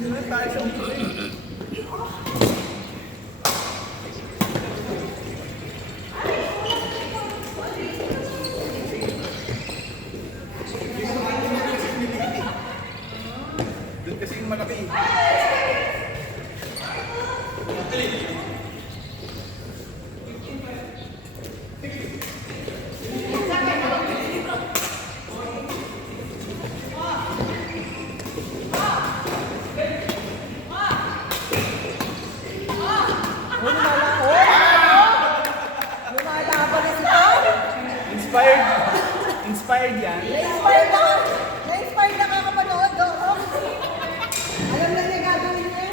Doon tayo sa uso eh. Doon kasi yung malaki eh. Inspired. Inspired yan. Na-inspired na! Na-inspired na kakapanood, oh. Alam na niya gagawin niya.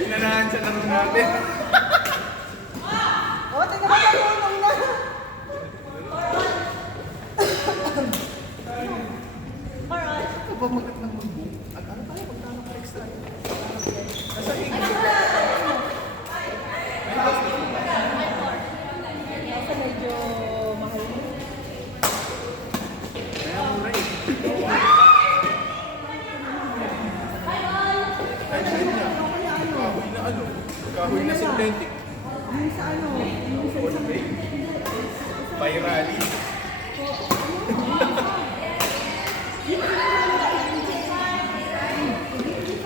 Pinanahan sa laro natin. Oh, tingnan mo marunong na. Alright. Ito ba magat ng magbong? Ano tayo? Magkano ka extra? Nasa higit. Kasi medyo mahal mo. Kaya mura eh. Ay, sa'yo niya. Kahoy na ano? Kahoy na synthetic. Yung sa ano? Yung sa One way. Pairali.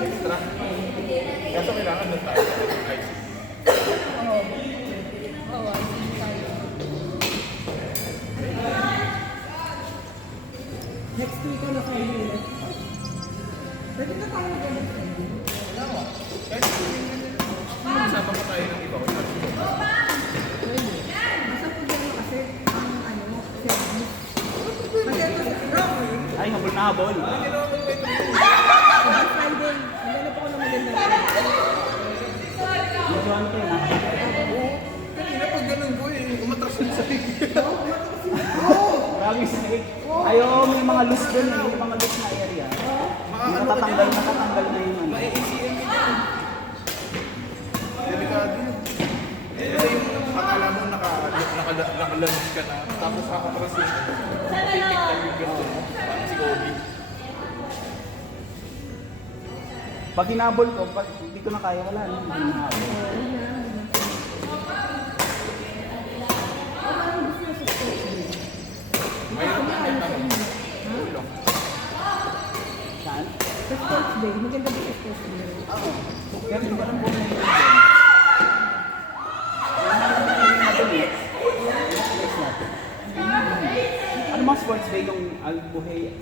Extra. Kaso kailangan doon tayo. next week na Friday. Pwede na tayo ganun. Wala mo. Kahit kasama mo tayo ng iba. Pwede. Basta problema kasi ang ano, service. Kasi ito sa rock. Ay, habol na habol. Friday. Wala na po ako ng maganda. Medyo ano kayo na. Kanina pag ganun ko eh, umatras na sa higit. Grabe snake. Ayaw, may mga loose dun eh. May mga loose na area. Natatanggal na yung ano. Ma-ACM ka dyan. Delikado yun. Kasi yung akala mo naka-lunch ka na, tapos kakatras yun. Mapipit lang yung ganito mo. Parang si Kobe. Pag hinabol ko, pag hindi ko na kaya, wala na. Hindi na habol. Mayroon na may tanong. Saan? Sa sports day, maganda ba sa sports day? Oo. Pero hindi ko alam kung ano yun. Ano mga sports day yung Albuhay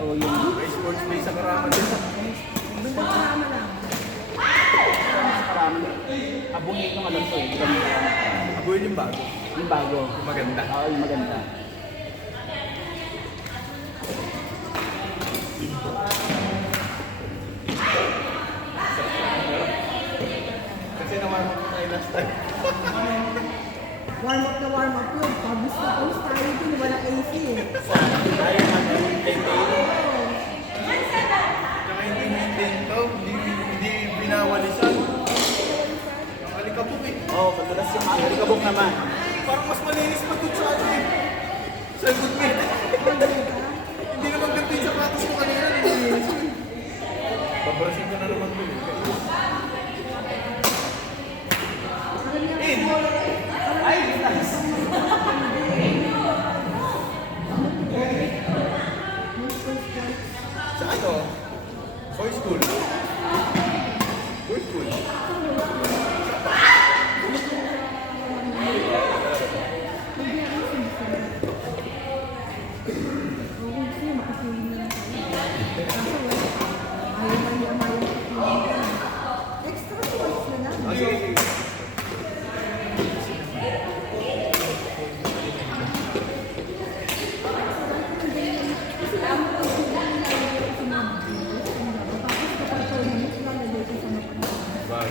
o yung May sports may sa Karaman din. Basta kasama lang. parang Abuhay yung alam ko eh. Abuhin yung bago. Yung bago. Yung maganda. Oo, yung maganda. Kasi naman mo tayo last time. Warm up na warm up yun. Pabis na pabis tayo dun. Wala AC eh. Ayaw natin yung maintain. Tsaka hindi maintain to. Hindi binawalisan. Ang alikabok eh. Oo, patulas yung alikabok naman. Parang mas malinis pa dun sa ano eh. Sa good mate. Hindi naman ganito yung sapatos mo kanina. Nilinis ko eh. Babrasin ko na naman dun eh. In! Ay, nice! Sa ano? Boy school. Boy school. Extra sports na lang. Okay. Bagay.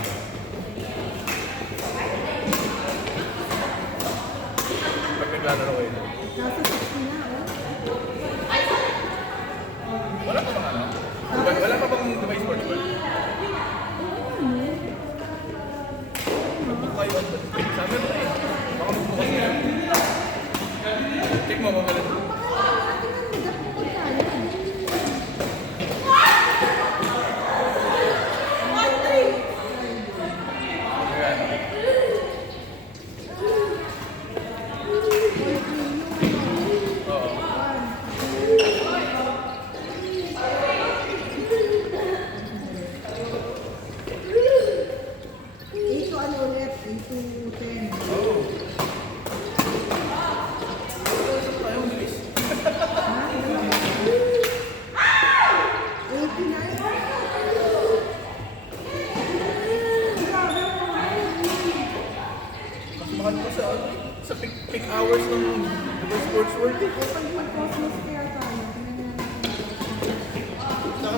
Pag naglalaro kayo. Nasa 60 na, oh. Wala pa bang ano?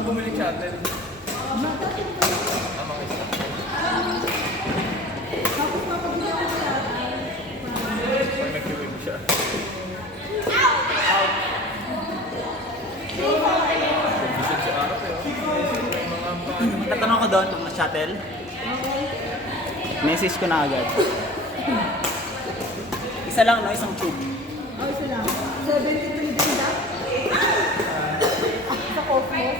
bumili shuttle. Matapos ko lang. Tama ka isa. Tapos mapabili ako siya. Pag nag-wave siya. Busog si Arap eh. Mga paano. Tatanong ko doon, mga shuttle. Message ko na agad. Isa lang, no? Isang tube. Oh, isa lang. 73 din ba? Sa Cosmos.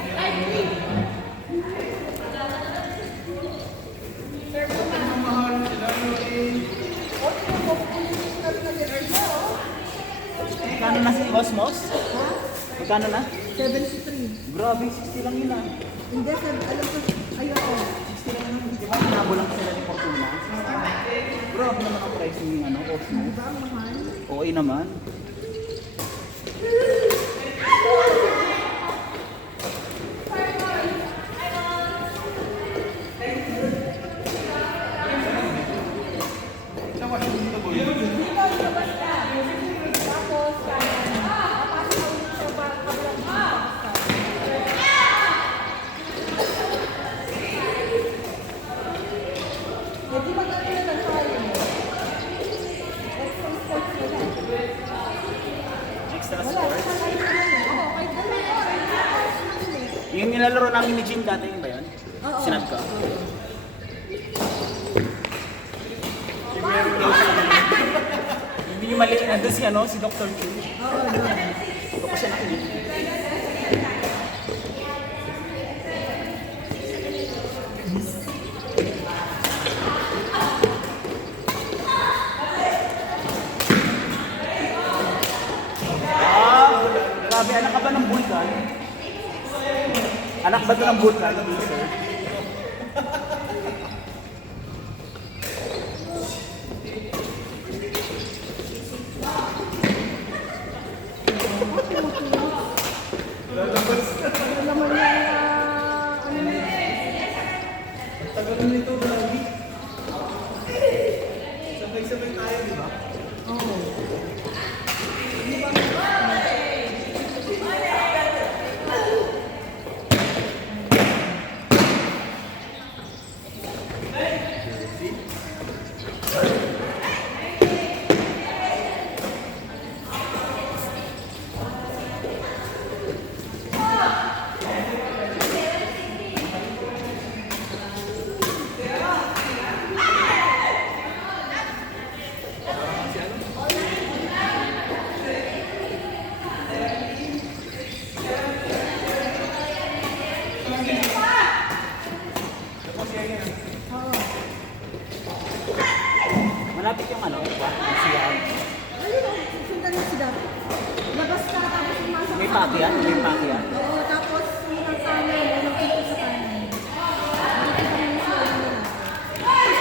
Mahal sila yun. Oh, yung Cosmos natin na siya, oh. Magkano na si Cosmos? Ha? Magkano na? 73. Grabe, 60 lang yun ah. Hindi, alam ko, ayoko. 60 lang yun. Di ba hinabo lang sila ni Fortuna? Grabe naman ang price ni Cosmos. Di ba ang mahal? Okay naman. Sa Washington to boy. Dito, ilabas ka. Tapos, papasok ka ulit sa kabilang basta. Hindi magkano na lang tayo. Extra sports na lang. Extra Wala, sports. kahit ano yun. Oo, kahit ano yun. Yung nilalaro namin ni Jim dati, yun ba yun? Oo. Sinad ka? Hindi niyo mali, nandun si ano, si Dr. Chu. Oo, doon. Ito ko siya nakinig. Grabe, anak ka ba ng bulkan? Anak ba ito ng bulkan, sir? Ano naman yung, ano yun? Tagal na ito, Bragi. Sabay-sabay tayo, di ba? Oo. Malapit yung ano, yung siya. Ayun, sundan mo sila. Labas ka, tapos umasok May ka. pakyan, may pakyan. Oo, tapos unang kanan, unang pinto sa kanan. Makikita mo yung sila ng lalaki.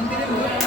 Ang dilim mo.